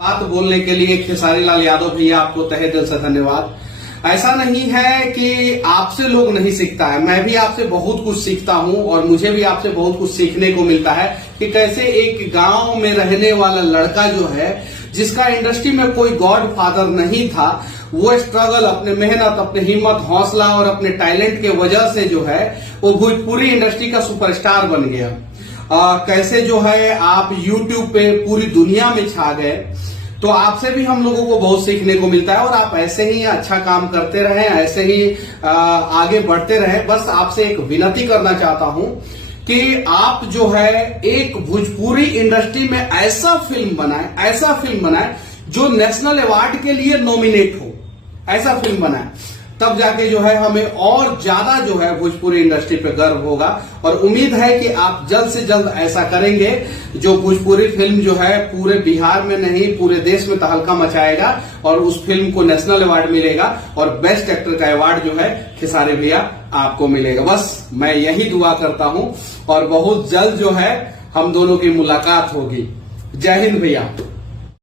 बात बोलने के लिए खेसारी लाल यादव भैया आपको तहे दिल से धन्यवाद। ऐसा नहीं है कि आपसे लोग नहीं सीखता है, मैं भी आपसे बहुत कुछ सीखता हूं और मुझे भी आपसे बहुत कुछ सीखने को मिलता है कि कैसे एक गांव में रहने वाला लड़का जो है, जिसका इंडस्ट्री में कोई गॉड फादर नहीं था, वो स्ट्रगल, अपने मेहनत, अपने हिम्मत, हौसला और अपने टैलेंट के वजह से जो है वो भोजपुरी इंडस्ट्री का सुपरस्टार बन गया। कैसे जो है आप YouTube पे पूरी दुनिया में छा गए। तो आपसे भी हम लोगों को बहुत सीखने को मिलता है और आप ऐसे ही अच्छा काम करते रहें, ऐसे ही आगे बढ़ते रहें। बस आपसे एक विनती करना चाहता हूं कि आप जो है एक भोजपुरी इंडस्ट्री में ऐसा फिल्म बनाए जो नेशनल अवार्ड के लिए नॉमिनेट हो, ऐसा फिल्म बनाए, तब जाके जो है हमें और ज्यादा जो है भोजपुरी इंडस्ट्री पे गर्व होगा। और उम्मीद है कि आप जल्द से जल्द ऐसा करेंगे जो भोजपुरी फिल्म जो है पूरे बिहार में नहीं पूरे देश में तहलका मचाएगा और उस फिल्म को नेशनल अवार्ड मिलेगा और बेस्ट एक्टर का अवार्ड जो है खेसारी भैया आपको मिलेगा। बस मैं यही दुआ करता हूं और बहुत जल्द जो है हम दोनों की मुलाकात होगी। जय हिंद भैया।